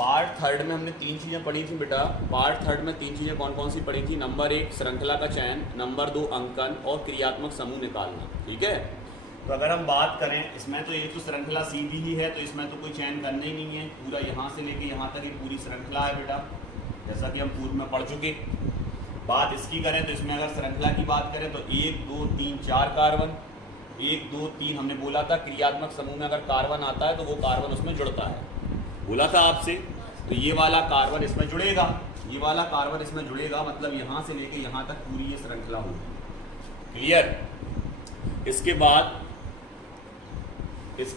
Part third में हमने तीन चीज़ें पढ़ी थी बेटा। पार्ट थर्ड में तीन चीज़ें कौन कौन सी पढ़ी थी? नंबर 1 श्रृंखला का चयन, नंबर 2 अंकन और क्रियात्मक समूह निकालना। ठीक है, तो अगर हम बात करें इसमें तो एक तो श्रृंखला सीधी ही है, तो इसमें तो कोई चयन करना ही नहीं है। पूरा यहाँ से लेके यहाँ तक ये पूरी श्रृंखला है बेटा, जैसा कि हम पूर्व में पढ़ चुके। बात इसकी करें तो इसमें अगर श्रृंखला की बात करें तो 1 2 3 4 कार्बन, 1 2 3 हमने बोला था क्रियात्मक समूह में अगर कार्बन आता है तो वो कार्बन उसमें जुड़ता है, बोला था आपसे। तो ये वाला कार्बन इसमें जुड़ेगा, ये वाला कार्बन इसमें जुड़ेगा, मतलब यहाँ से लेके यहाँ तक पूरी ये श्रृंखला होगी। क्लियर? इसके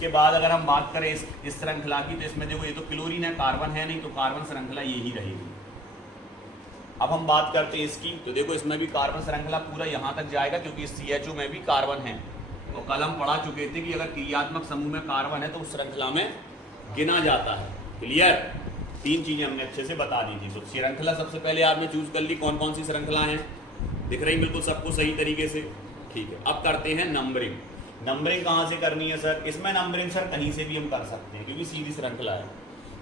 बाद अगर हम बात करें इस श्रृंखला की, तो इसमें देखो ये तो क्लोरीन है, कार्बन है नहीं, तो कार्बन श्रृंखला यही रहेगी। अब हम बात करते हैं इसकी, तो देखो इसमें भी कार्बन श्रृंखला पूरा यहाँ तक जाएगा, क्योंकि इस CHO में भी कार्बन है। तो कल हम पढ़ा चुके थे कि अगर क्रियात्मक समूह में कार्बन है तो उस श्रृंखला में गिना जाता है। क्लियर? तीन चीजें हमने अच्छे से बता दी थी। तो श्रृंखला सबसे पहले आपने चूज कर ली, कौन कौन सी श्रृंखला है, दिख रही बिल्कुल सबको सही तरीके से। ठीक है, अब करते हैं नंबरिंग। नंबरिंग कहाँ से करनी है सर? इसमें नंबरिंग सर कहीं से भी हम कर सकते हैं, क्योंकि सीधी श्रृंखला है।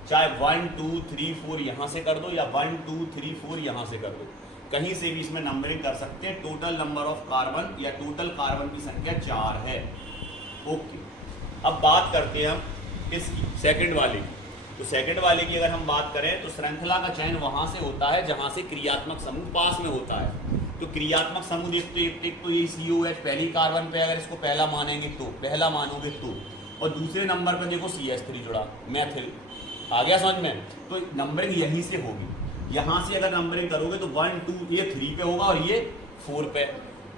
चाहे 1 2 3 4 यहाँ से कर दो या 1 2 3 4 यहाँ से कर दो, कहीं से भी इसमें नंबरिंग कर सकते हैं। टोटल नंबर ऑफ कार्बन या टोटल कार्बन की संख्या 4 है। ओके, अब बात करते हैं हम इसकी सेकंड वाले की। तो सेकंड वाले की अगर हम बात करें तो श्रृंखला का चयन वहां से होता है जहां से क्रियात्मक समूह पास में होता है। तो क्रियात्मक समूह एक तो ये COH पहली कार्बन पे अगर इसको पहला मानेंगे तो, पहला मानोगे तो, और दूसरे नंबर पे देखो CH3 जुड़ा, मैथिल। आ गया समझ में? तो नंबरिंग यहीं से होगी। यहाँ से अगर नंबरिंग करोगे तो 1 2 ये 3 पे होगा और ये 4 पे।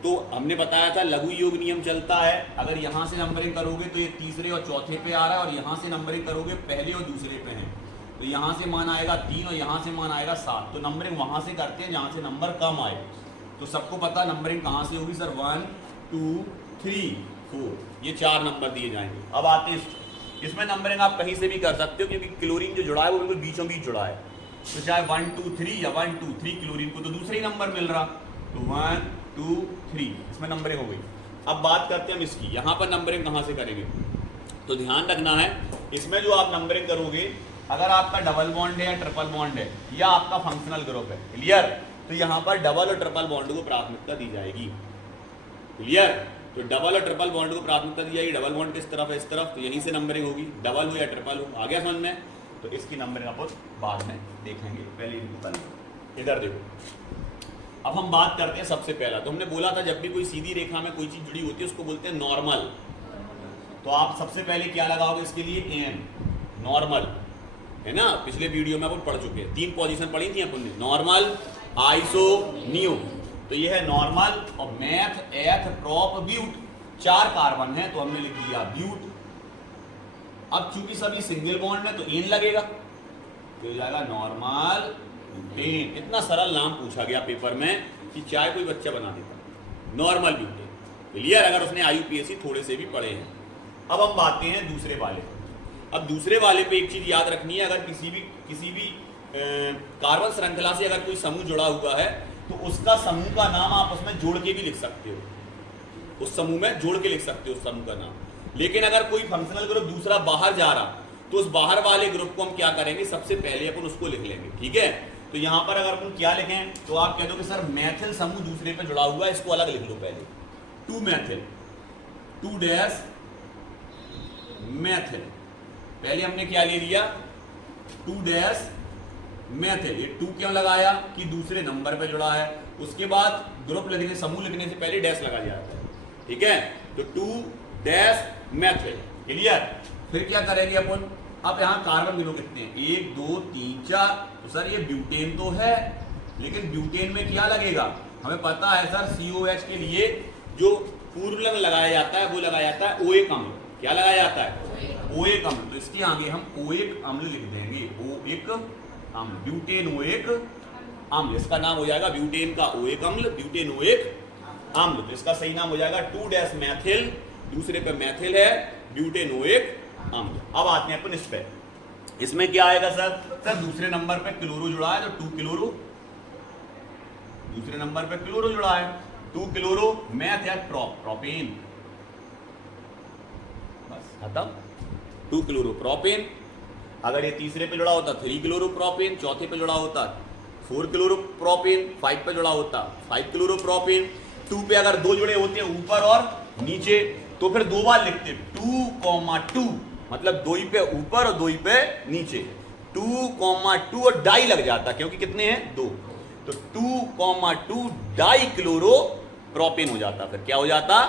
तो हमने बताया था लघु योग नियम चलता है, अगर यहाँ से नंबरिंग करोगे तो ये तीसरे और चौथे पे आ रहा है, और यहाँ से नंबरिंग करोगे पहले और दूसरे पे है, तो यहाँ से मान आएगा 3 और यहाँ से मान आएगा 7। तो नंबरिंग वहाँ से करते हैं जहाँ से नंबर कम आए। तो सबको पता नंबरिंग कहाँ से होगी सर? 1 2 3 4, ये 4 नंबर दिए जाएंगे। अब आते हैं इसमें नंबरिंग आप कहीं से भी कर सकते हो, क्योंकि क्लोरीन जो जुड़ा है वो बिल्कुल बीचों बीच जुड़ा है। तो चाहे 1 2 3 या 1 2 3, क्लोरीन को तो दूसरा ही नंबर मिल रहा, तो 1 2 3 इसमें नंबरिंग हो गई। अब बात करते हैं हम इसकी, यहाँ पर नंबरिंग कहाँ से करेंगे? तो ध्यान रखना है, इसमें जो आप नंबरिंग करोगे, अगर आपका डबल बॉन्ड है या ट्रिपल बॉन्ड है या आपका फंक्शनल ग्रुप है, क्लियर, तो यहाँ पर डबल और ट्रिपल बॉन्ड को प्राथमिकता दी जाएगी। क्लियर? तो डबल और ट्रिपल बॉन्ड को प्राथमिकता दी जाएगी। डबल बॉन्ड किस तरफ है? इस तरफ, तो यहीं से नंबरिंग होगी, डबल हो या ट्रिपल हो। आ गया समझ में? तो इसकी नंबरिंग आप बाद में देखेंगे, पहले इनको कर लो। इधर देखो, अब हम बात करते हैं सबसे पहला। तो हमने बोला था जब भी कोई सीधी रेखा में कोई चीज जुड़ी होती है उसको बोलते हैं नॉर्मल। तो आप सबसे पहले क्या लगाओगे इसके लिए? एन, नॉर्मल, है ना? पिछले वीडियो में अपन पढ़ चुके हैं, 3 पोजीशन पढ़ी थी अपन ने, नॉर्मल, आइसो, नियो। तो ये है नॉर्मल, और math, eth, prop, but, 4 carbon है तो हमने लिख दिया ब्यूट। अब चूंकि सभी सिंगल बॉन्ड में तो एन लगेगा, तो हो जाएगा नॉर्मल ब्यूटेन। इतना सरल नाम पूछा गया पेपर में कि चाहे कोई बच्चा बना देता, नॉर्मल ब्यूटेन। क्लियर? अगर उसने IUPAC थोड़े से भी पढ़े हैं। अब हम बातें हैं दूसरे वाले। अब दूसरे वाले पे एक चीज याद रखनी है, अगर किसी भी कार्बन श्रृंखला से अगर कोई समूह जुड़ा हुआ है तो उसका समूह का नाम आप उसमें जोड़ के भी लिख सकते हो, उस समूह में जोड़ के लिख सकते हो उस समूह का नाम। लेकिन अगर कोई फंक्शनल ग्रुप दूसरा बाहर जा रहा तो उस बाहर वाले ग्रुप को हम क्या करेंगे? सबसे पहले अपन उसको लिख लेंगे। ठीक है? तो यहाँ पर अगर अपन क्या लिखें तो आप कह दो कि सर मैथिल समूह दूसरे पे जुड़ा हुआ है, इसको अलग लिख लो पहले। 2 मैथिल, 2 डैश मैथिल, पहले हमने क्या ले लिया? 2 डैश मैथिल। ये 2 क्यों लगाया? कि दूसरे नंबर पे जुड़ा है। उसके बाद ग्रुप लिखने, समूह लिखने से पहले डैश लगा जाता है। ठीक है? तो 2 डैश मैथिल। क्लियर? फिर क्या करेंगे अपन? अब यहाँ कार्बन गिनो कितने हैं? 1 2 3 4। तो सर ये ब्यूटेन तो है, लेकिन ब्यूटेन में क्या लगेगा? हमें पता है सर COH के लिए जो पूर्वलंग लगाया जाता है वो लगाया जाता है OH अम्ल। क्या लगाया जाता है? OH अम्ल। तो इसके आगे हम OH अम्ल लिख देंगे, OH अम्ल, ब्यूटेन OH अम्ल। इसका नाम हो जाएगा ब्यूटेन का OH अम्ल, ब्यूटेन OH अम्ल। तो इसका सही नाम हो जाएगा 2 डैश मैथिल, दूसरे पे मैथिल है, ब्यूटेन OH अम्ल। अब आते हैं अपन इस पे, इसमें क्या आएगा सर? सर दूसरे नंबर पे क्लोरो जुड़ा है तो 2 क्लोरो, दूसरे नंबर पे क्लोरो जुड़ा है 2 क्लोरो, मैथ या प्रोपेन, बस खत्म। 2 क्लोरो प्रोपेन। अगर ये तीसरे पे जुड़ा होता 3 क्लोरोप्रोपेन, चौथे पे जुड़ा होता 4 क्लोरोप्रोपेन, 5 पे जुड़ा होता 5 क्लोरोप्रोपेन, 2 पे अगर 2 जुड़े होते ऊपर और नीचे तो फिर 2 बार लिखते 2,2, मतलब 2 ही पे ऊपर और 2 ही पे नीचे, 2,2 और डाई लग जाता क्योंकि कितने हैं 2, तो 2,2 डाई क्लोरोप्रोपेन हो जाता। फिर क्या हो जाता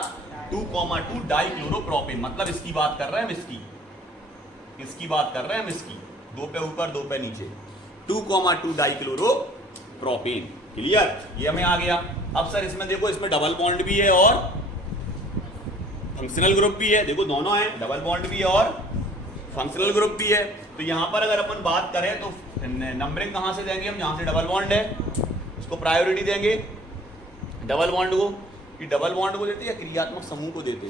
2,2 डाई क्लोरोप्रोपेन, मतलब इसकी बात कर रहे हैं हम, इसकी बात कर रहे हैं हम, इसकी 2 पे ऊपर 2 पे नीचे, 2,2 डाई क्लोरोप्रोपेन। क्लियर, ये हमें आ गया। अब सर इसमें देखो, इसमें डबल बॉन्ड भी है और फंक्शनल ग्रुप भी है, देखो दोनों है, डबल बॉन्ड भी है और फंक्शनल ग्रुप भी है। तो यहां पर अगर अपन बात करें तो नंबरिंग कहां से देंगे हम, जहां से डबल बॉन्ड है उसको प्रायोरिटी देंगे डबल बॉन्ड को, कि डबल बॉन्ड को देते या क्रियात्मक समूह को देते,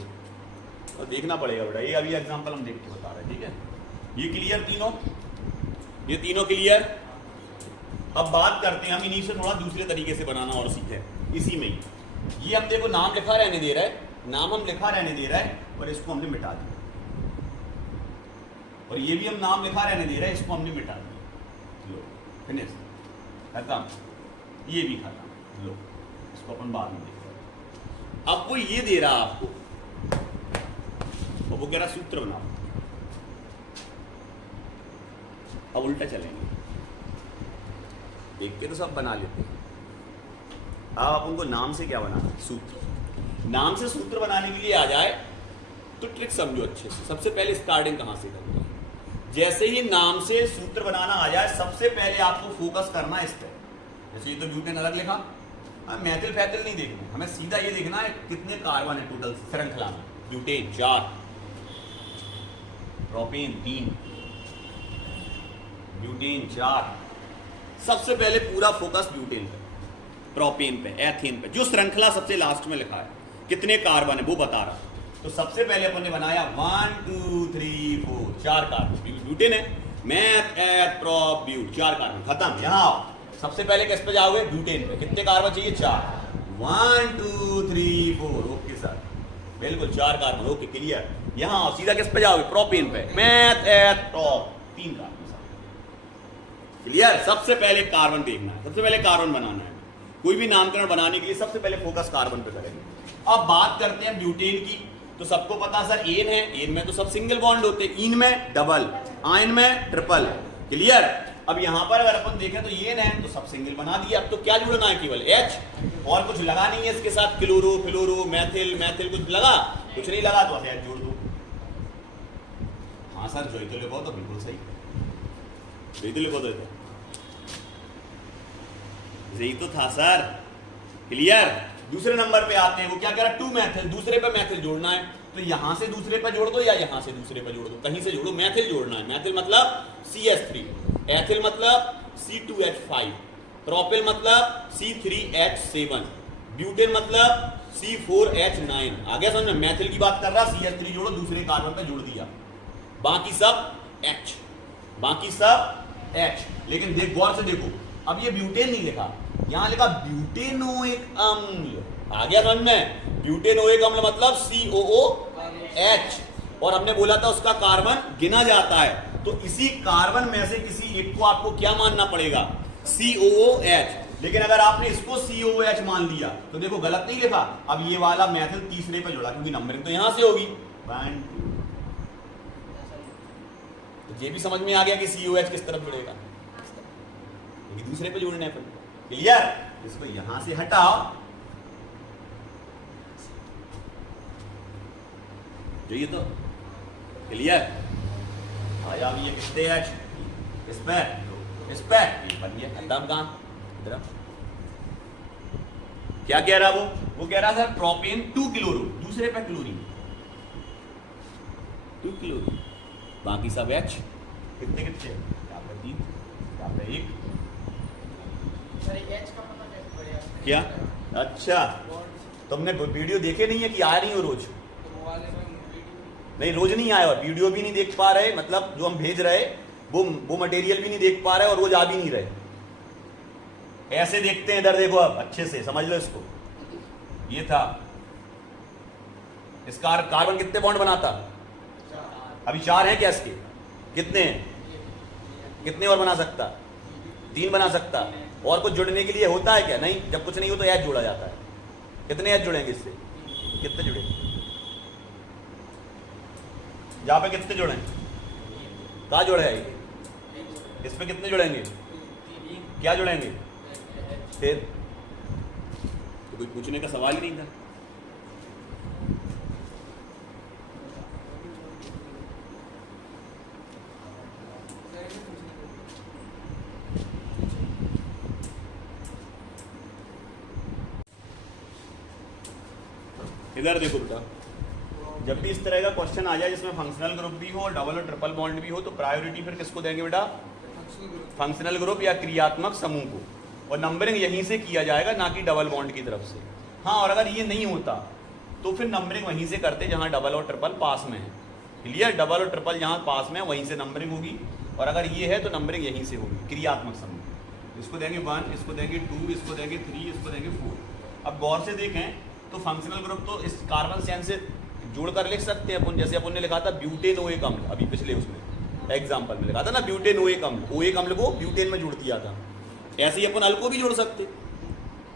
तो देखना पड़ेगा बेटा। ये अभी एग्जांपल हम देख के बता रहे हैं, ठीक है। ये क्लियर तीनों, ये तीनों क्लियर। अब बात करते हैं हम इन्हीं से थोड़ा दूसरे तरीके से बनाना और सीखें इसी में ही। ये हम देखो नाम लिखा रहने दे रहा है, नाम हम लिखा रहने दे रहा है और इसको हमने मिटा दिया, और ये भी हम नाम लिखा रहने दे रहे हैं, इसको हमने मिटा दिया। लो फिनिश, खत्म, ये भी खत्म। लो इसको अपन बाद में देखते हैं। अब वो ये दे रहा आपको और वो कह रहा सूत्र बनाओ। अब उल्टा चलेंगे, देख के तो सब बना लेते हैं। अब आप उनको नाम से क्या बनाना, सूत्र। नाम से सूत्र बनाने के लिए आ जाए तो ट्रिक समझो अच्छे से। सबसे पहले स्टार्टिंग कहां से करनी है, जैसे ही नाम से सूत्र बनाना आ जाए सबसे पहले आपको फोकस करना है इस पर। जैसे ये तो ब्यूटेन अलग लिखा, मैथिल फैथिल नहीं देखना, हमें सीधा ये देखना है कितने कार्बन है टोटल श्रृंखला में। Butane 4, propane 3, butane 4। सबसे पहले पूरा फोकस ब्यूटेन पे, प्रोपेन पे, एथेन पे, जो श्रृंखला सबसे लास्ट में लिखा है कितने कार्बन है वो बता रहा। तो सबसे पहले अपन ने बनाया 1 2 3 4 4 कार्बन, ब्यूटेन है, meth eth prop but 4 carbon, खत्म। यहां आओ, सबसे पहले किस पे जाओगे, ब्यूटेन पे। कितने कार्बन चाहिए, 4, 1 2 3 4, ओके सर, बिल्कुल 4 कार्बन, ओके क्लियर। यहां आओ, सीधा किस पे जाओगे, प्रोपेन पे, math eth prop 3 carbon, clear. सबसे पहले कार्बन देखना है, सबसे पहले कार्बन बनाना है। कोई भी नामकरण बनाने के लिए सबसे पहले फोकस कार्बन पे करेंगे। अब बात करते हैं ब्यूटेन की। तो सबको पता सर एन है, एन में तो सब सिंगल बॉन्ड होते हैं, इन में डबल, आयन में ट्रिपल, क्लियर। अब यहां पर अगर अपन देखें तो एन है तो सब सिंगल बना दिया। अब तो क्या जुड़ना है, केवल एच, और कुछ लगा नहीं है इसके साथ, क्लोरो फ्लोरो मैथिल मैथिल कुछ लगा, कुछ नहीं लगा तो एच जोड़ दो। हाँ सर जो तो लिखो तो बिल्कुल सही, यही तो लिखो तो यही तो था सर, क्लियर। दूसरे नंबर पे आते हैं, वो क्या कह रहा है, 2 मैथिल, दूसरे पे मैथिल जोड़ना है। तो यहां से दूसरे पे जोड़ दो या यहां से दूसरे पे जोड़ दो, कहीं से जोड़ो, मैथिल जोड़ना है। मैथिल मतलब CH3, एथिल मतलब C2H5, प्रोपिल मतलब C3H7, ब्यूटेन मतलब C4H9। आगे समझ में, मैथिल की बात कर रहा, CH3 जोड़ो, दूसरे कार्बन पे जोड़ दिया, बाकी सब H, बाकी सब H। लेकिन देख गौर से देखो, अब ये ब्यूटेन नहीं लिखा, यहां लिखा ब्यूटेनोइक अम्ल। आ गया समझ में, ब्यूटेनोइक अम्ल मतलब COOH, और हमने बोला था उसका कार्बन गिना जाता है। तो इसी कार्बन में से किसी एक को आपको क्या मानना पड़ेगा, COOH। लेकिन अगर आपने इसको COOH मान लिया तो देखो गलत नहीं लिखा। अब ये वाला मैथिल तीसरे पे जोड़ा, क्योंकि नंबरिंग तो यहां से होगी 1 2। तो ये भी समझ में आ गया कि COH किस तरफ जुड़ेगा, क्योंकि दूसरे पे जोड़ने पर, क्लियर। इसको यहां से हटाओ, जो ये तो क्लियर। आया ये कितने H, इस पे बन गया, खत्म काम। इधर क्या कह रहा वो कह रहा सर प्रोपेन 2 क्लोरो, दूसरे पे क्लोरीन 2 क्लोरो, बाकी सब H। कितने यहाँ पे 3, यहाँ पे 1। क्या, अच्छा तुमने वीडियो देखे नहीं है कि आ रही हो रोज? नहीं रोज नहीं आया, और वीडियो भी नहीं देख पा रहे, मतलब जो हम भेज रहे वो मटेरियल भी नहीं देख पा रहे और रोज आ भी नहीं रहे। ऐसे देखते हैं, इधर देखो, अब अच्छे से समझ लो इसको। ये था इसका कार्बन कितने बॉन्ड बनाता, अभी 4 हैं क्या इसके, कितने हैं, कितने और बना सकता? 3 बना सकता। और कुछ जुड़ने के लिए होता है क्या? नहीं। जब कुछ नहीं हो तो एच जोड़ा जाता है। कितने एच जुड़ेंगे इससे? कितने जुड़ेंगे? यहाँ पे कितने जुड़े? कहाँ जुड़े है ये? इस पे कितने जुड़ेंगे? क्या जुड़ेंगे? फिर तो कोई पूछने का सवाल ही नहीं था। इधर देखो बेटा, जब भी इस तरह का क्वेश्चन आ जाए जिसमें फंक्शनल ग्रुप भी हो और डबल और ट्रिपल बॉन्ड भी हो तो प्रायोरिटी फिर किसको देंगे बेटा? फंक्शनल ग्रुप या क्रियात्मक समूह को। और नंबरिंग यहीं से किया जाएगा, ना कि डबल बॉन्ड की तरफ से। हाँ, और अगर ये नहीं होता तो फिर नंबरिंग वहीं से करते जहाँ डबल और ट्रिपल पास में है। क्लियर? डबल और ट्रिपल जहाँ पास में है वहीं से नंबरिंग होगी, और अगर ये है तो नंबरिंग यहीं से होगी। क्रियात्मक समूह, इसको देंगे 1, इसको देंगे 2, इसको देंगे 3, इसको देंगे 4। अब गौर से देखें तो फंक्शनल ग्रुप तो इस कार्बन चेन से जोड़ कर लिख सकते हैं अपन। जैसे अपन ने लिखा था ब्यूटेनोइक अम्ल, अभी पिछले उसमें एग्जाम्पल में लिखा था ना ब्यूटेनोइक अम्ल, ओइक अम्ल को ब्यूटेन में जोड़ दिया था। ऐसे ही अपन अल को भी जोड़ सकते,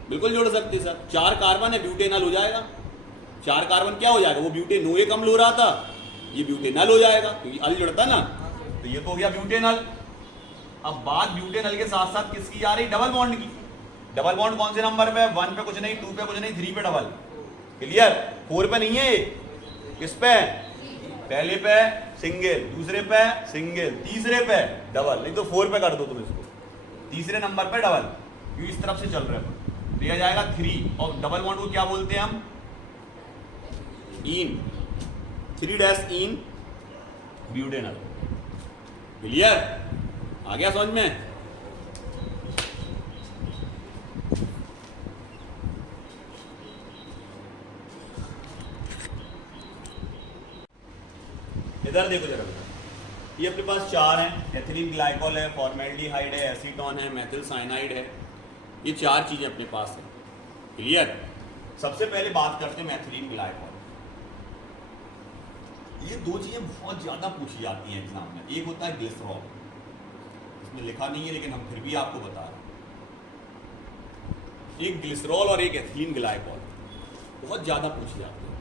बिल्कुल जोड़ सकते सर। 4 कार्बन है, ब्यूटेनल हो जाएगा। 4 कार्बन क्या हो जाएगा? वो ब्यूटेनोइक अम्ल हो रहा था, ये ब्यूटेनल हो जाएगा क्योंकि अल जुड़ता ना, तो ये तो हो गया ब्यूटेनल। अब बात ब्यूटेनल के साथ साथ किसकी आ रही? डबल बॉन्ड की। डबल बॉन्ड कौन से नंबर पे? 1 पे कुछ नहीं, 2 पे कुछ नहीं, 3 पे डबल। क्लियर? 4 पे नहीं है। किस पे? पहले पे सिंगल, दूसरे पे सिंगल, तीसरे पे डबल। नहीं तो 4 पे कर दो तुम इसको, तीसरे नंबर पे डबल। क्यों इस तरफ से चल रहे हैं, दिया जाएगा 3। और डबल बॉन्ड को क्या बोलते हैं हम? इन, 3' इन ब्यूटेनल। क्लियर? आ गया समझ में? इधर देखो जरा, ये अपने पास 4 हैं। एथिलीन ग्लाइकोल है, फॉर्मेल्डिहाइड है, एसीटोन है, मेथिल साइनाइड है। ये 4 चीजें अपने पास है। क्लियर? सबसे पहले बात करते हैं मेथिलीन ग्लाइकोल। ये 2 चीजें बहुत ज्यादा पूछी जाती हैं एग्जाम में। एक होता है ग्लिसरॉल, इसमें लिखा नहीं है लेकिन हम फिर भी आपको बता रहे हैं। एक ग्लिसरॉल और एक एथिलीन ग्लाइकोल बहुत ज्यादा पूछी जाती है।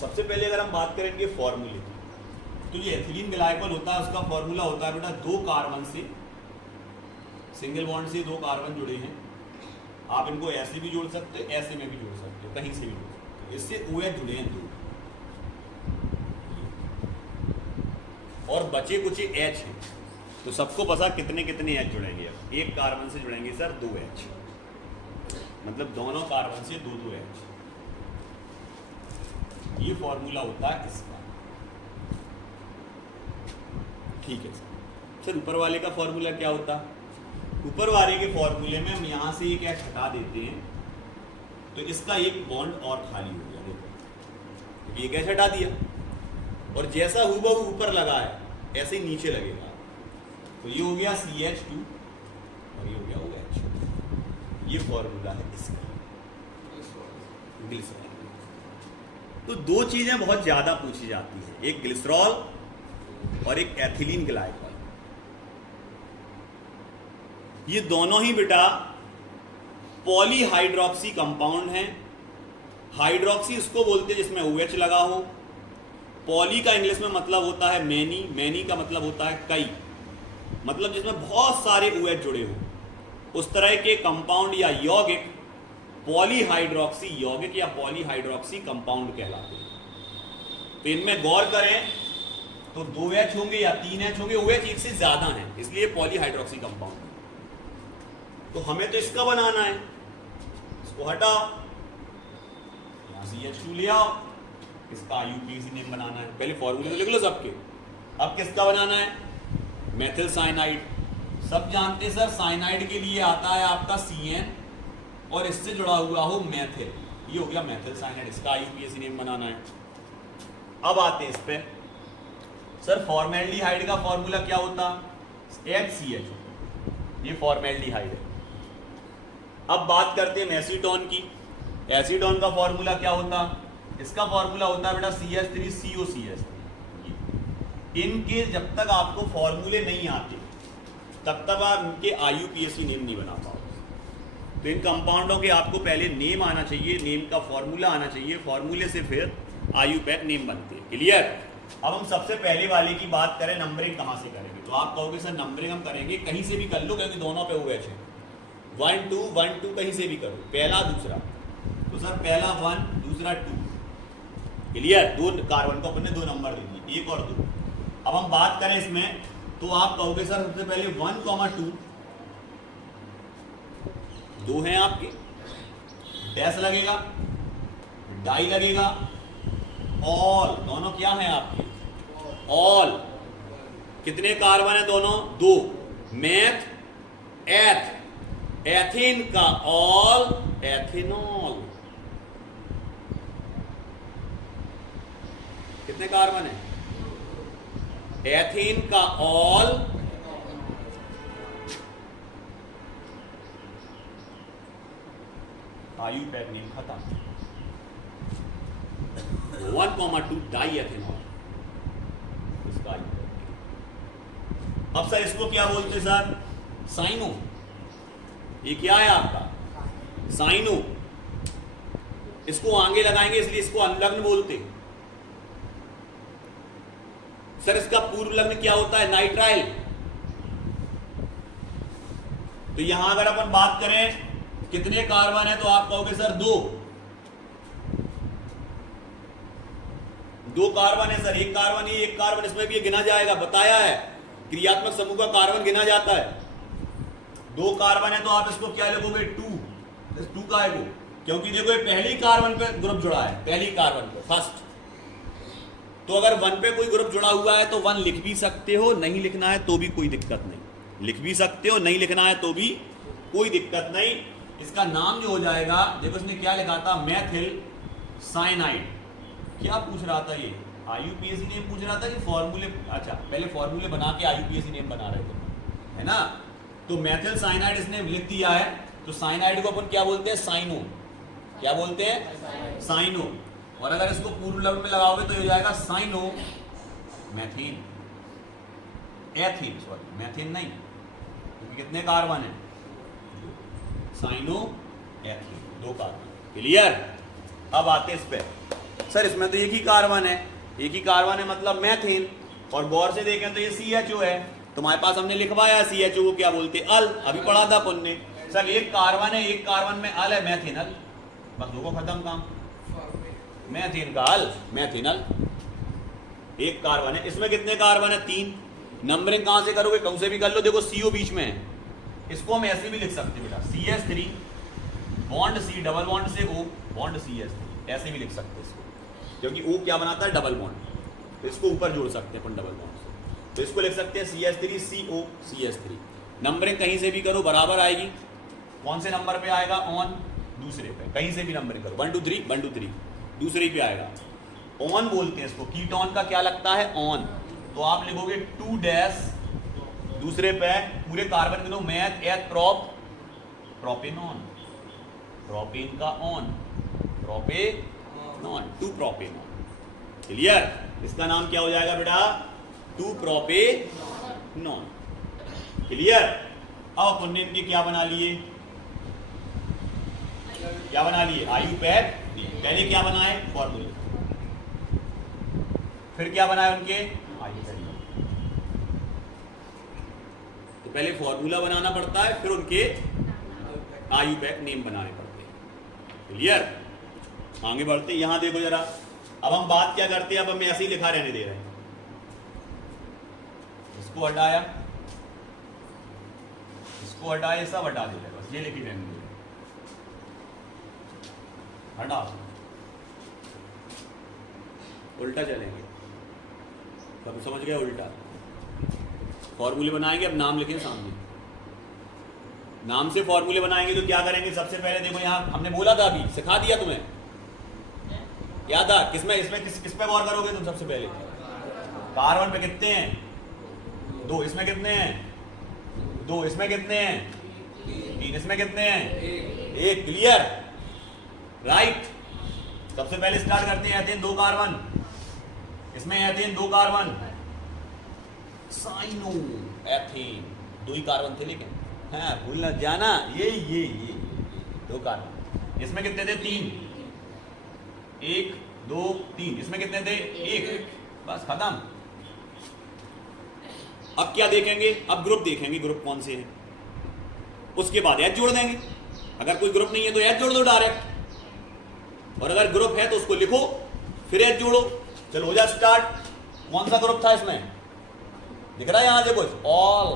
सबसे पहले अगर हम बात करेंगे फॉर्मूले की, तो ये एथिलीन ग्लाइकोल होता है, उसका फॉर्मूला होता है बेटा 2 कार्बन से, सिंगल बॉन्ड से 2 कार्बन जुड़े हैं। आप इनको ऐसे भी जोड़ सकते हो, ऐसे में भी जोड़ सकते हो, कहीं से भी जोड़ सकते हो। इससे OH जुड़े हैं 2 और बचे कुछ H हैं। तो सबको पता कितने कितने H जुड़ेंगे। अब एक कार्बन से जुड़ेंगे सर 2 H, मतलब दोनों कार्बन से 2 H। ये फॉर्मूला होता है इसका। ठीक है सर। ऊपर वाले का फॉर्मूला क्या होता? ऊपर वाले के फॉर्मूले में हम यहां से एक H हटा देते हैं तो इसका एक बॉन्ड और खाली हो गया। देखो एक H हटा दिया और जैसा हूबहू ऊपर लगा है ऐसे ही नीचे लगेगा। तो ये हो गया CH2 और ये हो गया OH। ये फॉर्मूला है इसका, ग्लिसरॉल। तो 2 चीजें बहुत ज्यादा पूछी जाती है, एक ग्लिसरॉल और एक एथिलीन ग्लाइकोल। ये दोनों ही बेटा पॉलीहाइड्रोक्सी कंपाउंड हैं। हाइड्रोक्सी उसको बोलते हैं जिसमें OH लगा हो। पॉली का इंग्लिश में मतलब होता है मैनी, मैनी का मतलब होता है कई, मतलब जिसमें बहुत सारे OH जुड़े हो। उस तरह के कंपाउंड या यौगिक पॉलीहाइड्रोक्सी यौगिक या पॉलीहाइड्रोक्सी कंपाउंड कहलाते हैं। तो इनमें गौर करें तो 2 H होंगे या 3 H होंगे, OH एक से ज्यादा हैं, इसलिए पॉलीहाइड्रोक्सी कंपाउंड। तो हमें तो इसका बनाना है, इसको हटाओ, यहां से CH2 ले आओ, इसका IUPAC नेम बनाना है। पहले फॉर्मूले तो लिख लो सबके। अब किसका बनाना है? Methyl cyanide. सब जानते सर साइनाइड के लिए आता है आपका CN और इससे जुड़ा हुआ हो मेथिल, ये हो गया मेथिल साइनाइड, इसका IUPAC नेम बनाना है। अब आते हैं इस पे सर, फॉर्मेल्डिहाइड का फॉर्मूला क्या होता? HCH, ये फॉर्मेल्डिहाइड है। अब बात करते हैं एसीटोन की। एसीटोन का फॉर्मूला क्या होता? इसका फॉर्मूला होता है बेटा CH3COCH3। इनके जब तक आपको फॉर्मूले नहीं आते तब आप इनके IUPAC नेम नहीं बना पाओगे। तो इन कंपाउंडों के आपको पहले नेम आना चाहिए, नेम का फॉर्मूला आना चाहिए, फॉर्मूले से फिर IUPAC नेम बनते हैं। क्लियर? अब हम सबसे पहले वाले की बात करें, नंबरिंग कहाँ से करेंगे? तो आप कहोगे सर नंबरिंग हम करेंगे कहीं से भी कर लो, क्योंकि दोनों पे OH है। 1 2 1 2 कहीं से भी करो, पहला दूसरा। तो सर पहला 1 दूसरा 2। क्लियर? दो कार्बन को अपने 2 नंबर दे दिए, 1 और 2। अब हम बात करें इसमें, तो आप कहोगे सर सबसे पहले 1 2 2 हैं आपके, डैश लगेगा, डाई लगेगा, ऑल, दोनों क्या हैं आपके? ऑल। कितने कार्बन है दोनों? 2। मैथ, एथ, एथेन का ऑल, एथेनॉल। कितने कार्बन है? एथेन का ऑल, IUPAC नेम खत्म। 1 2 डाई एथेनॉल, इसका IUPAC। अब सर इसको क्या बोलते सर? साइनो। ये क्या है आपका? साइनो। इसको आगे लगाएंगे इसलिए इसको अनुलग्न बोलते। सर इसका पूर्व लग्न क्या होता है? नाइट्राइल। तो यहां अगर अपन बात करें कितने कार्बन है, तो आप कहोगे सर 2 कार्बन है सर। एक कार्बन ही, एक कार्बन इसमें भी गिना जाएगा, बताया है क्रियात्मक समूह का कार्बन गिना जाता है। 2 कार्बन है तो आप इसको क्या लिखोगे? 2 का है वो, क्योंकि देखो ये पहली कार्बन पे ग्रुप जुड़ा है, पहली कार्बन पे फर्स्ट। तो अगर 1 पे कोई ग्रुप जुड़ा हुआ है तो 1 लिख भी सकते हो, नहीं लिखना है तो भी कोई दिक्कत नहीं। लिख भी सकते हो, नहीं लिखना है तो भी कोई दिक्कत नहीं। इसका नाम जो हो जाएगा, देखो इसने क्या लिखा था? Methyl cyanide. क्या पूछ रहा था ये? IUPAC नेम पूछ रहा था कि फॉर्मूले? अच्छा, पहले फॉर्मूले बना के IUPAC नेम बना रहे थे, है ना? तो मेथिल साइनाइड इसने लिख दिया है। तो साइनाइड को अपन क्या बोलते हैं? साइनो। क्या बोलते हैं? साइनो। और अगर इसको पूर्व लग्न में लगाओगे तो हो जाएगा cyano methane, ethane, sorry methane नहीं, क्योंकि कितने कार्बन है? Cyano ethane, 2 carbon. क्लियर? अब आते इस पे। सर इसमें तो एक ही कार्बन है, एक ही कार्बन है मतलब मैथीन। और गौर से देखें तो ये CHO है। तुम्हारे पास हमने लिखवाया CHO को क्या बोलते? अल। अभी पढ़ा था अपन ने। सर एक कार्बन है, एक कार्बन में अल है, मैथिनल। बस होगा खत्म काम। मैथीन का अल, मैथिनल। एक कार्बन है, इसमें कितने कार्बन है? 3। नंबरिंग कहां से करोगे? कहूं से भी कर लो। देखो CO बीच में है, इसको हम ऐसे भी लिख सकते हैं बेटा, CH3 bond C, double bond से O बॉन्ड CH3, ऐसे भी लिख सकते हैं इसको, क्योंकि O क्या बनाता है? Double bond. तो इसको ऊपर जोड़ सकते हैं अपन डबल बॉन्ड से। तो इसको लिख सकते हैं CH3 CO CH3। नंबरिंग कहीं से भी करो बराबर आएगी। कौन से नंबर पे आएगा? ऑन। दूसरे पे कहीं से भी नंबरिंग करो, 1 2 3 1 2 3 दूसरे पे आएगा। ऑन बोलते हैं इसको। कीटोन का क्या लगता है? ऑन। तो आप लिखोगे 2 डैश, दूसरे पे पूरे कार्बन के दो, math, eth, prop, propanone. Propane का ऑन, प्रोपेनॉन, 2 प्रोपेनॉन। क्लियर? इसका नाम क्या हो जाएगा बेटा? 2 प्रोपेनॉन। क्लियर? अब अपन ने इनके क्या बना लिए? क्या बना लिए? IUPAC। पहले क्या बनाए? फॉर्मूले। फिर क्या बनाए उनके? IUPAC। तो पहले फॉर्मूला बनाना पड़ता है, फिर उनके IUPAC नेम बनाने पड़ते हैं। क्लियर? आगे बढ़ते हैं। यहां देखो जरा, अब हम बात क्या करते हैं? अब हमें ऐसे ही लिखा रहने दे रहे हैं। इसको हटाया, इसको हटाया, सब हटा दे रहे, बस ये लिखी रहने दे। हटा, उल्टा चलेंगे, सब समझ गए? उल्टा फॉर्मूले बनाएंगे। अब नाम लिखें सामने, नाम से फॉर्मूले बनाएंगे। तो क्या करेंगे? सबसे पहले देखो, यहां हमने बोला था, अभी सिखा दिया तुम्हें, क्या था? किसमें? इसमें किस पे गौर करोगे तुम? सबसे पहले कार्बन पे कितने हैं? 2। इसमें कितने हैं? 2। इसमें कितने हैं? 3। इसमें कितने हैं? 1। क्लियर? राइट। सबसे पहले स्टार्ट करते हैं एथेन, 2 कार्बन, इसमें एथेन 2 कार्बन, साइनो एथेन दो ही कार्बन थे लेकिन, हाँ भूल ना जाना, ये दो कार्बन। इसमें कितने थे? 3, 1 2 3। इसमें कितने थे? 1। बस खत्म। अब क्या देखेंगे? अब ग्रुप देखेंगे, ग्रुप कौन से हैं। उसके बाद एच जोड़ देंगे। अगर कोई ग्रुप नहीं है तो एच जोड़ दो डायरेक्ट, और अगर ग्रुप है तो उसको लिखो फिर एच जोड़ो। चलो हो जा स्टार्ट। कौन सा ग्रुप था इसमें? दिख रहा है यहां से कुछ? ऑल।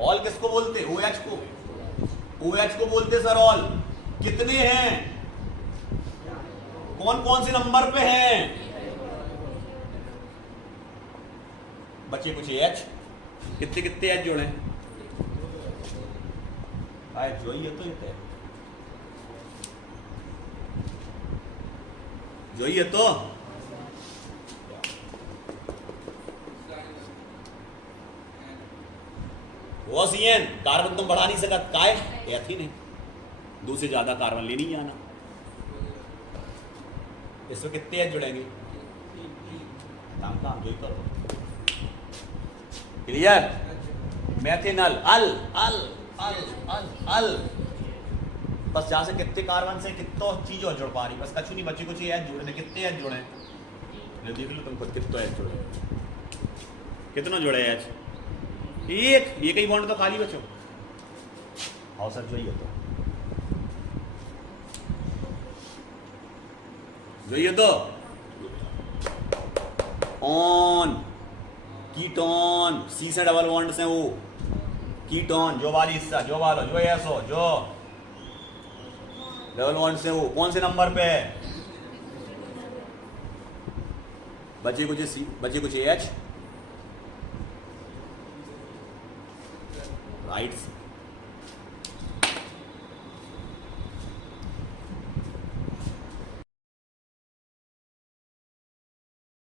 ऑल किसको बोलते? OH को। OH को बोलते सर ऑल। कितने हैं? कौन कौन से नंबर पे हैं? बच्चे कुछ H। कितने कितने H जोड़े? जो ही है तो ये जो ही है तो OCN। कार्बन तुम बढ़ा नहीं सकता, काय एथिन है, 2 से ज्यादा कार्बन ले नहीं आना। इसमें कितने H जुड़ेंगे? काम जो ही करो। क्लियर? मैथिनल अल अल अल अल अल। बस जहां से कितने कार्बन से कितना चीज और जुड़ पा रही, बस कछु नहीं बच्चे कुछ H जुड़े। कितने H जुड़े? देख लो तुम खुद कितना H जुड़े, कितना जुड़े H? एक ही बॉन्ड तो खाली बचो। आओ सर जो ही है तो ऑन कीटोन। सी से डबल बॉन्ड से वो कीटोन, जो वाली हिस्सा, जो वाला जो ऐसो जो डबल बॉन्ड से वो कौन से नंबर पे है? बचे कुछ सी, बचे कुछ H। राइट